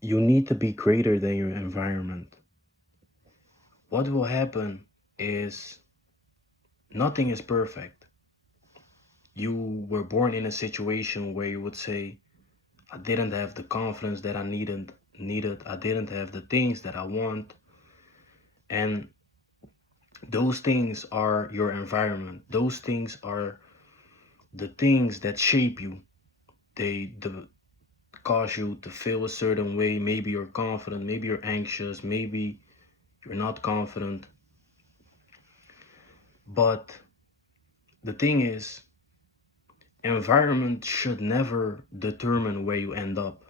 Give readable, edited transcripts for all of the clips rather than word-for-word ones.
You need to be greater than your environment. What will happen is nothing is perfect. You were born in a situation where you would say, I didn't have the confidence that I needed. I didn't have the things that I want. And those things are your environment. Those things are the things that shape you. They cause you to feel a certain way. Maybe you're confident, maybe you're anxious, maybe you're not confident. But the thing is, environment should never determine where you end up.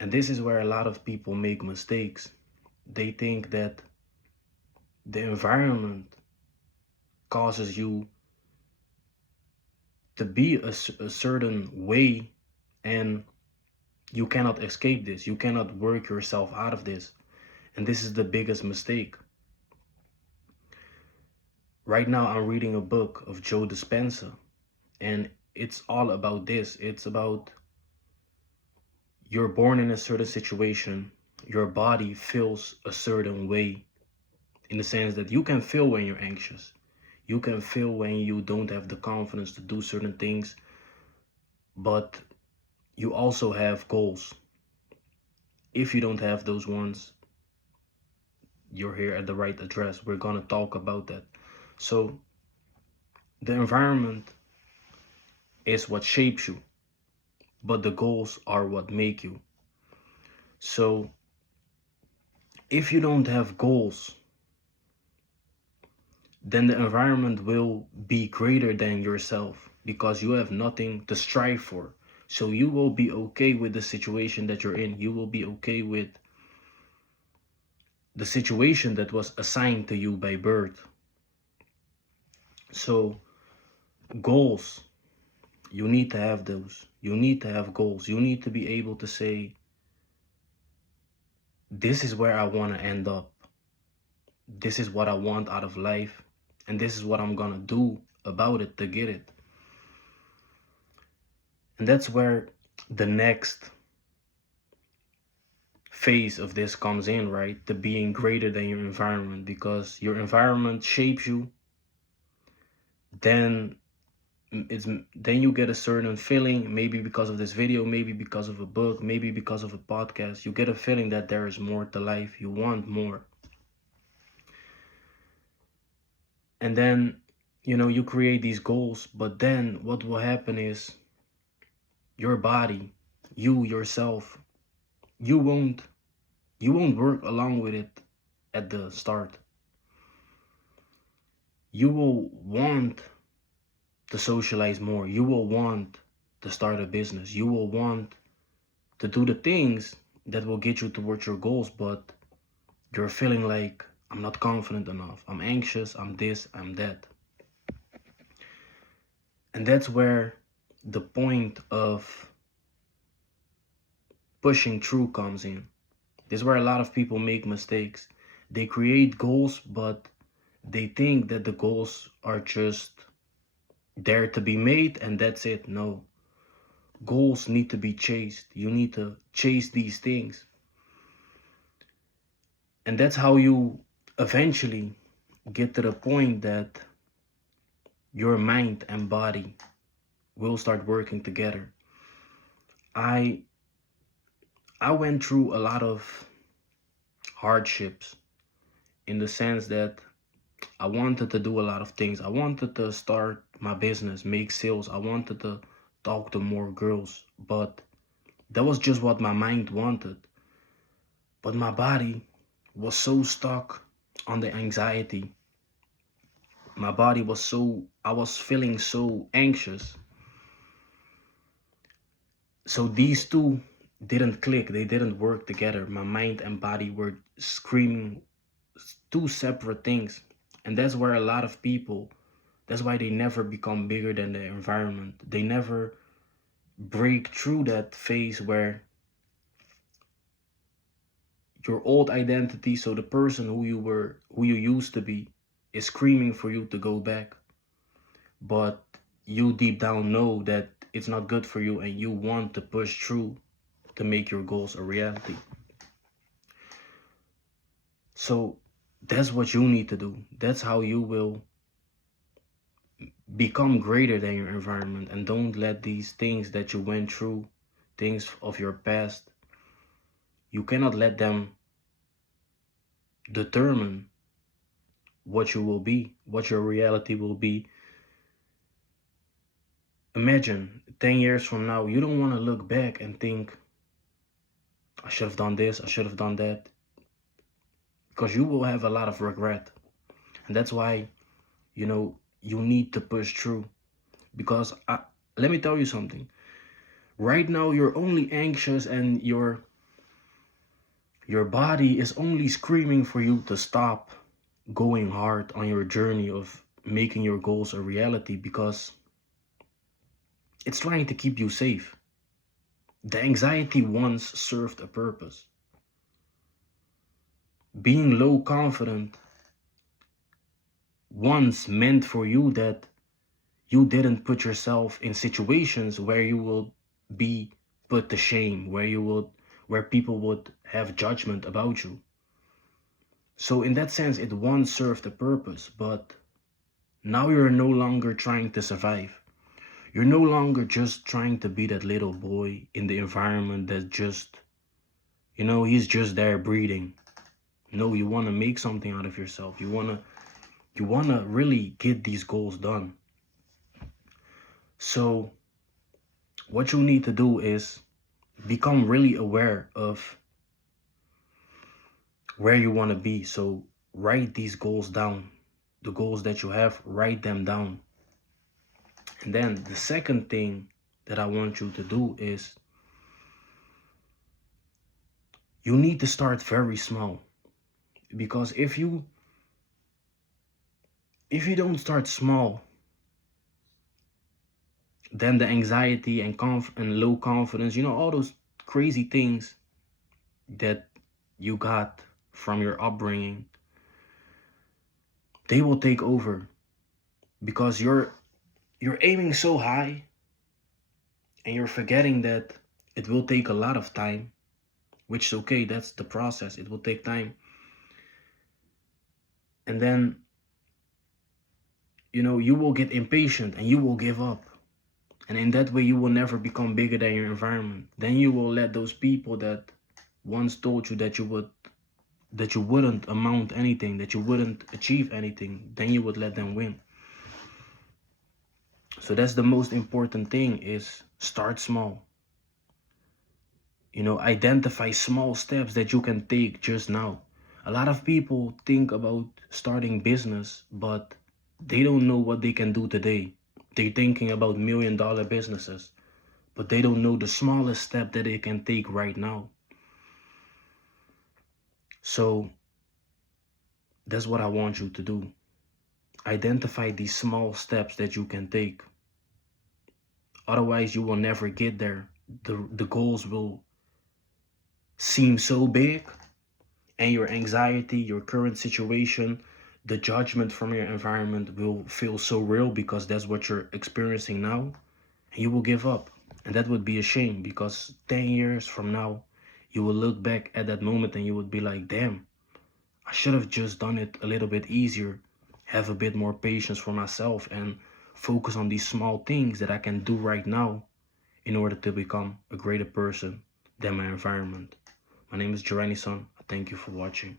And this is where a lot of people make mistakes. They think that the environment causes you to be a certain way, and you cannot escape this. You cannot work yourself out of this. And this is the biggest mistake. Right now, I'm reading a book of Joe Dispenza, and it's all about this. It's about you're born in a certain situation, your body feels a certain way, in the sense that you can feel when you're anxious. You can feel when you don't have the confidence to do certain things, but you also have goals. If you don't have those ones, you're here at the right address. We're gonna talk about that. So the environment is what shapes you, but the goals are what make you. So if you don't have goals, then the environment will be greater than yourself because you have nothing to strive for. So you will be okay with the situation that you're in. You will be okay with the situation that was assigned to you by birth. So goals, you need to have those. You need to have goals. You need to be able to say, this is where I want to end up. This is what I want out of life. And this is what I'm going to do about it to get it. And that's where the next phase of this comes in, right? The being greater than your environment, because your environment shapes you. Then then you get a certain feeling, maybe because of this video, maybe because of a book, maybe because of a podcast. You get a feeling that there is more to life. You want more. And then, you create these goals, but then what will happen is your body, you yourself, you won't you won't work along with it at the start. You will want to socialize more. You will want to start a business. You will want to do the things that will get you towards your goals, but you're feeling like, I'm not confident enough. I'm anxious. I'm this, I'm that. And that's where the point of pushing through comes in. This is where a lot of people make mistakes. They create goals, but they think that the goals are just there to be made and that's it. No. Goals need to be chased. You need to chase these things. And that's how you eventually get to the point that your mind and body will start working together. I I went through a lot of hardships in the sense that I wanted to do a lot of things. I wanted to start my business, make sales. I wanted to talk to more girls, but that was just what my mind wanted. But my body was so stuck on the anxiety. My body was I was feeling so anxious. So these two didn't click, they didn't work together. My mind and body were screaming two separate things. And that's where a lot of people, that's why they never become bigger than their environment. They never break through that phase where your old identity, so the person who you used to be, is screaming for you to go back. But you deep down know that it's not good for you and you want to push through to make your goals a reality. So that's what you need to do. That's how you will become greater than your environment. And don't let these things that you went through, things of your past, you cannot let them determine what you will be, what your reality will be. Imagine 10 years from now, you don't want to look back and think, I should have done this, I should have done that. Because you will have a lot of regret. And that's why, you need to push through. Because let me tell you something. Right now, you're only anxious and your body is only screaming for you to stop going hard on your journey of making your goals a reality, because it's trying to keep you safe. The anxiety once served a purpose. Being low confident once meant for you that you didn't put yourself in situations where you will be put to shame, where people would have judgment about you. So in that sense, it once served a purpose, but now you're no longer trying to survive. You're no longer just trying to be that little boy in the environment that just, he's just there breathing. No, you want to make something out of yourself. You want to really get these goals done. So what you need to do is become really aware of where you want to be. So write these goals down. The goals that you have, write them down. And then the second thing that I want you to do is you need to start very small. Because if you don't start small, then the anxiety and low confidence, all those crazy things that you got from your upbringing, they will take over, because you're aiming so high and you're forgetting that it will take a lot of time, which is okay. That's the process. It will take time. And then, you will get impatient and you will give up. And in that way, you will never become bigger than your environment. Then you will let those people that once told you that you wouldn't amount anything, that you wouldn't achieve anything, then you would let them win. So that's the most important thing, is start small. Identify small steps that you can take just now. A lot of people think about starting business, but they don't know what they can do today. They're thinking about $1 million businesses, but they don't know the smallest step that they can take right now. So that's what I want you to do. Identify these small steps that you can take. Otherwise, you will never get there. The goals will seem so big, and your anxiety, your current situation, the judgment from your environment will feel so real, because that's what you're experiencing now, and you will give up. And that would be a shame, because 10 years from now, you will look back at that moment and you would be like, damn, I should have just done it a little bit easier, have a bit more patience for myself, and focus on these small things that I can do right now in order to become a greater person than my environment. My name is Jeremy Son. Thank you for watching.